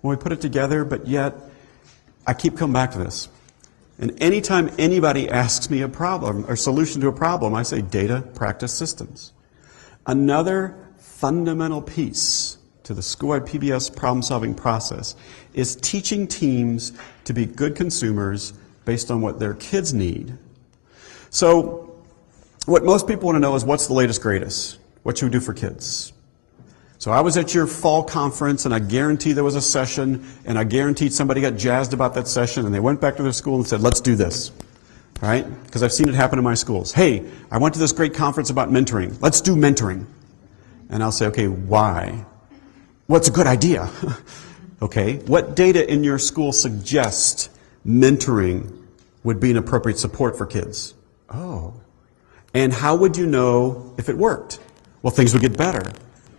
when we put it together, but yet I keep coming back to this. And anytime anybody asks me a problem or solution to a problem, I say data, practice, systems. Another fundamental piece to the school-wide PBS problem-solving process is teaching teams to be good consumers based on what their kids need. So what most people want to know is what's the latest, greatest? What should we do for kids? So I was at your fall conference, and I guarantee there was a session, and I guaranteed somebody got jazzed about that session, and they went back to their school and said, let's do this, right? Because I've seen it happen in my schools. Hey, I went to this great conference about mentoring. Let's do mentoring. And I'll say, okay, why? What's a good idea? Okay, what data in your school suggests mentoring would be an appropriate support for kids? Oh. And how would you know if it worked? Well, things would get better.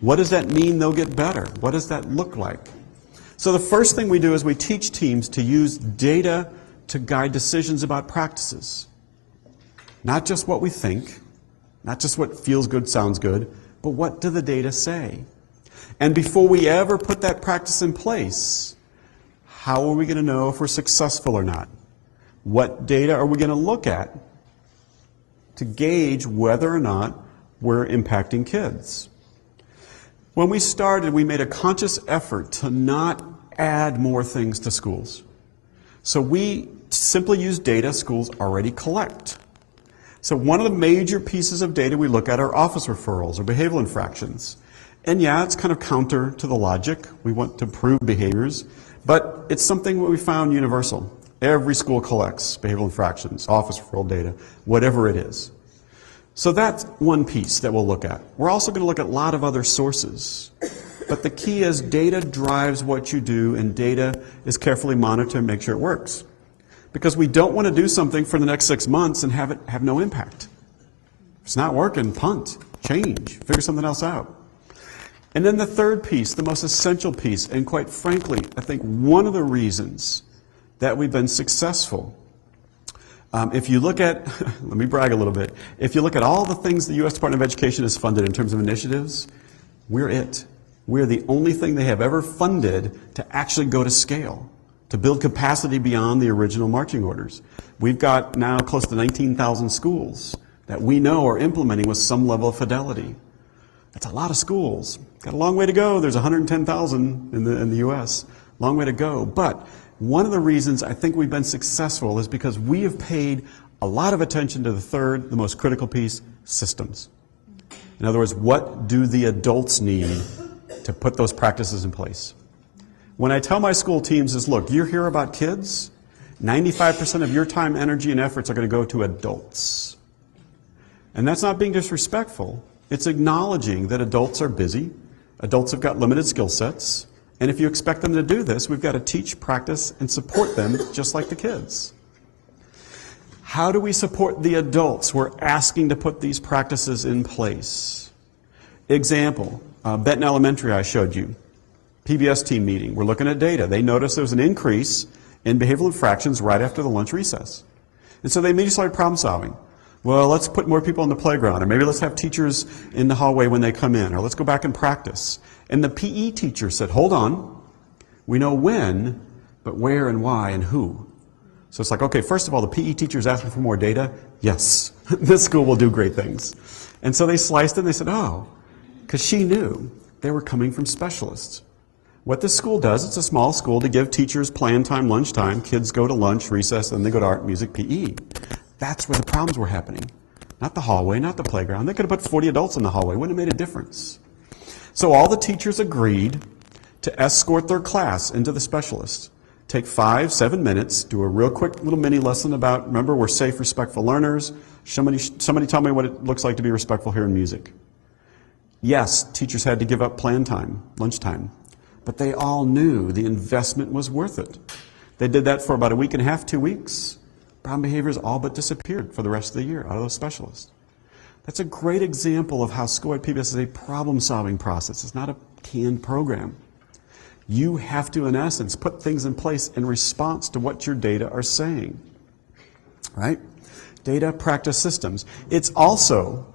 What does that mean they'll get better? What does that look like? So the first thing we do is we teach teams to use data to guide decisions about practices. Not just what we think, not just what feels good, sounds good, but what do the data say? And before we ever put that practice in place, how are we going to know if we're successful or not? What data are we going to look at to gauge whether or not we're impacting kids? When we started, we made a conscious effort to not add more things to schools. So we simply use data schools already collect. So one of the major pieces of data we look at are office referrals or behavioral infractions. And yeah, it's kind of counter to the logic. We want to improve behaviors, but it's something that we found universal. Every school collects behavioral infractions, office referral data, whatever it is. So that's one piece that we'll look at. We're also going to look at a lot of other sources. But the key is data drives what you do, and data is carefully monitored and make sure it works. Because we don't want to do something for the next 6 months and have it have no impact. If it's not working, punt, change, figure something else out. And then the third piece, the most essential piece, and quite frankly, I think one of the reasons that we've been successful. If you look at, let me brag a little bit, if you look at all the things the U.S. Department of Education has funded in terms of initiatives, we're it. We're the only thing they have ever funded to actually go to scale, to build capacity beyond the original marching orders. We've got now close to 19,000 schools that we know are implementing with some level of fidelity. That's a lot of schools. Got a long way to go. There's 110,000 in the U.S. Long way to go. But one of the reasons I think we've been successful is because we have paid a lot of attention to the third, the most critical piece, systems. In other words, what do the adults need to put those practices in place? When I tell my school teams is, look, you're here about kids, 95% of your time, energy, and efforts are going to go to adults. And that's not being disrespectful. It's acknowledging that adults are busy, adults have got limited skill sets, and if you expect them to do this, we've got to teach, practice, and support them just like the kids. How do we support the adults we're asking to put these practices in place? Example, Benton Elementary I showed you. PBS team meeting. We're looking at data. They noticed there was an increase in behavioral infractions right after the lunch recess. And so they immediately started problem solving. Well, let's put more people on the playground, or maybe let's have teachers in the hallway when they come in, or let's go back and practice. And the PE teacher said, hold on, we know when, but where and why and who. So it's like, okay, first of all, the PE teacher is asking for more data. Yes, this school will do great things. And so they sliced it and they said, oh, because she knew they were coming from specialists. What this school does, it's a small school to give teachers plan time, lunchtime. Kids go to lunch, recess, then they go to art, music, PE. That's where the problems were happening. Not the hallway, not the playground. They could have put 40 adults in the hallway. Wouldn't have made a difference. So all the teachers agreed to escort their class into the specialist. Take 5-7 minutes, do a real quick little mini lesson about, remember, we're safe, respectful learners. Somebody tell me what it looks like to be respectful here in music. Yes, teachers had to give up plan time, lunchtime, but they all knew the investment was worth it. They did that for about a week and a half, 2 weeks. Problem behaviors all but disappeared for the rest of the year out of those specialists. That's a great example of how school-wide PBS is a problem-solving process. It's not a canned program. You have to, in essence, put things in place in response to what your data are saying. Right? Data, practice, systems. It's also,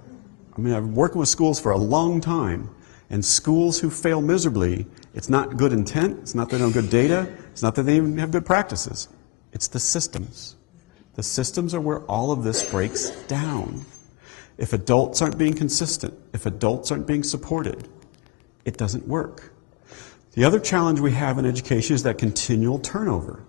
I've been working with schools for a long time. And schools who fail miserably, it's not good intent, it's not that they don't have good data, it's not that they even have good practices. It's the systems. The systems are where all of this breaks down. If adults aren't being consistent, if adults aren't being supported, it doesn't work. The other challenge we have in education is that continual turnover.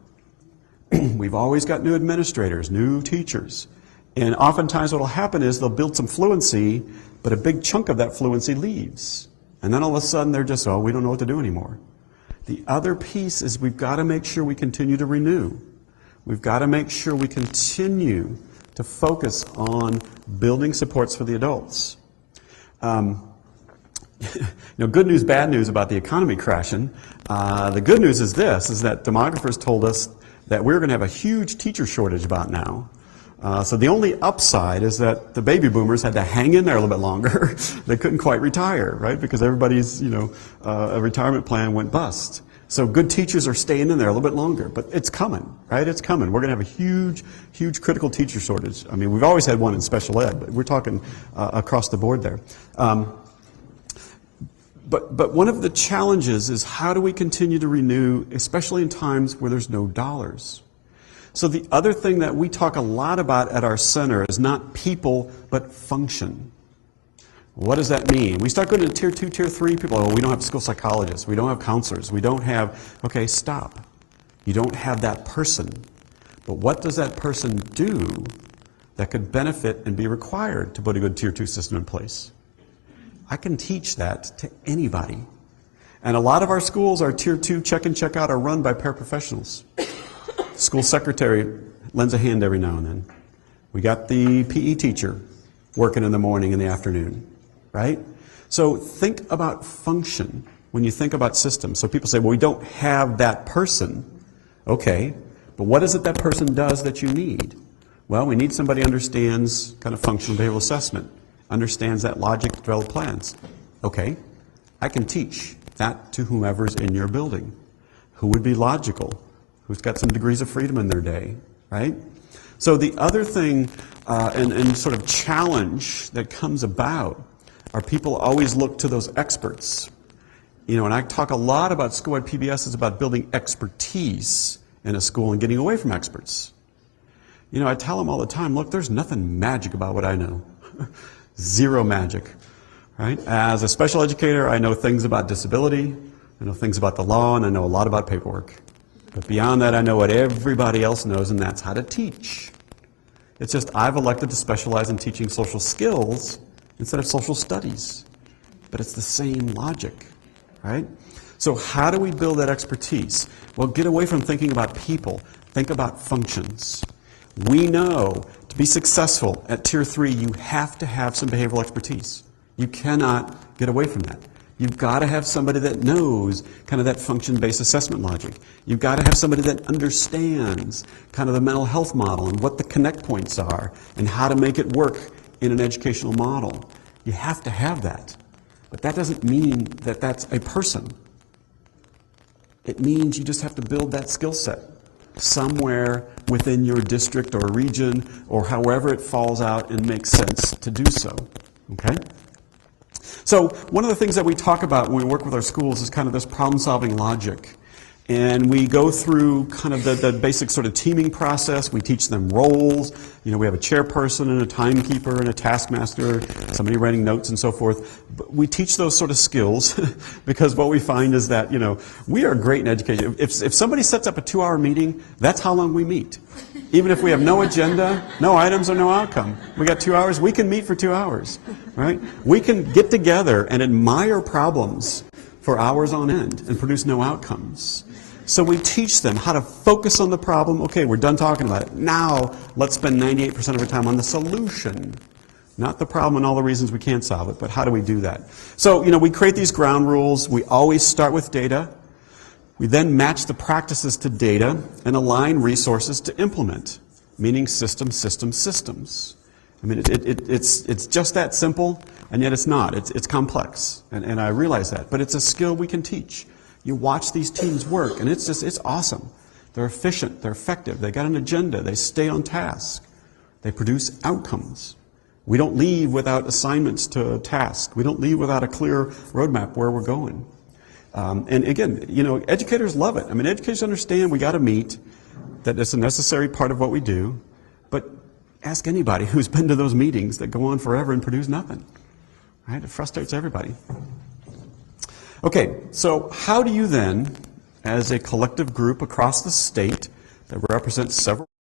We've always got new administrators, new teachers. And oftentimes what will happen is they'll build some fluency, but a big chunk of that fluency leaves. And then all of a sudden they're just, we don't know what to do anymore. The other piece is we've got to make sure we continue to renew. We've got to make sure we continue to focus on building supports for the adults. Good news, bad news about the economy crashing. The good news is this, is that demographers told us that we're going to have a huge teacher shortage about now. So the only upside is that the baby boomers had to hang in there a little bit longer. They couldn't quite retire, right? Because everybody's, a retirement plan went bust. So good teachers are staying in there a little bit longer, but it's coming, right? It's coming. We're going to have a huge, huge critical teacher shortage. I mean, we've always had one in special ed, but we're talking across the board there. But one of the challenges is how do we continue to renew, especially in times where there's no dollars? So the other thing that we talk a lot about at our center is not people, but function. What does that mean? We start going to tier 2, tier 3 people. We don't have school psychologists. We don't have counselors. We don't have, okay, stop. You don't have that person. But what does that person do that could benefit and be required to put a good tier 2 system in place? I can teach that to anybody. And a lot of our schools, our tier 2 check in, check out, are run by paraprofessionals. School secretary lends a hand every now and then. We got the PE teacher working in the morning and the afternoon, right? So think about function when you think about systems. So people say, well, we don't have that person. Okay, but what is it that person does that you need? Well, we need somebody who understands kind of functional behavioral assessment, understands that logic to develop plans. Okay, I can teach that to whomever's in your building. Who would be logical? Who's got some degrees of freedom in their day, right? So the other thing and sort of challenge that comes about are people always look to those experts. And I talk a lot about school-wide PBIS is about building expertise in a school and getting away from experts. I tell them all the time, look, there's nothing magic about what I know. Zero magic, right? As a special educator, I know things about disability, I know things about the law, and I know a lot about paperwork. But beyond that, I know what everybody else knows, and that's how to teach. It's just I've elected to specialize in teaching social skills instead of social studies. But it's the same logic, right? So how do we build that expertise? Well, get away from thinking about people. Think about functions. We know to be successful at Tier 3, you have to have some behavioral expertise. You cannot get away from that. You've got to have somebody that knows kind of that function-based assessment logic. You've got to have somebody that understands kind of the mental health model and what the connect points are and how to make it work in an educational model. You have to have that. But that doesn't mean that that's a person. It means you just have to build that skill set somewhere within your district or region or however it falls out and makes sense to do so. Okay? So one of the things that we talk about when we work with our schools is kind of this problem-solving logic. And we go through kind of the basic sort of teaming process. We teach them roles. We have a chairperson and a timekeeper and a taskmaster, somebody writing notes and so forth. But we teach those sort of skills because what we find is that, we are great in education. If somebody sets up a 2-hour meeting, that's how long we meet. Even if we have no agenda, no items, or no outcome. We got 2 hours, we can meet for 2 hours, right? We can get together and admire problems for hours on end and produce no outcomes. So we teach them how to focus on the problem. Okay, we're done talking about it. Now, let's spend 98% of our time on the solution. Not the problem and all the reasons we can't solve it, but how do we do that? So, we create these ground rules. We always start with data. We then match the practices to data and align resources to implement, meaning systems. I mean, it's just that simple, and yet it's not. It's complex, and I realize that. But it's a skill we can teach. You watch these teams work, and it's awesome. They're efficient, they're effective, they got an agenda, they stay on task, they produce outcomes. We don't leave without assignments to a task. We don't leave without a clear roadmap where we're going. And again, educators love it. I mean, educators understand we got to meet, that it's a necessary part of what we do. But ask anybody who's been to those meetings that go on forever and produce nothing. Right? It frustrates everybody. Okay, so how do you then, as a collective group across the state that represents several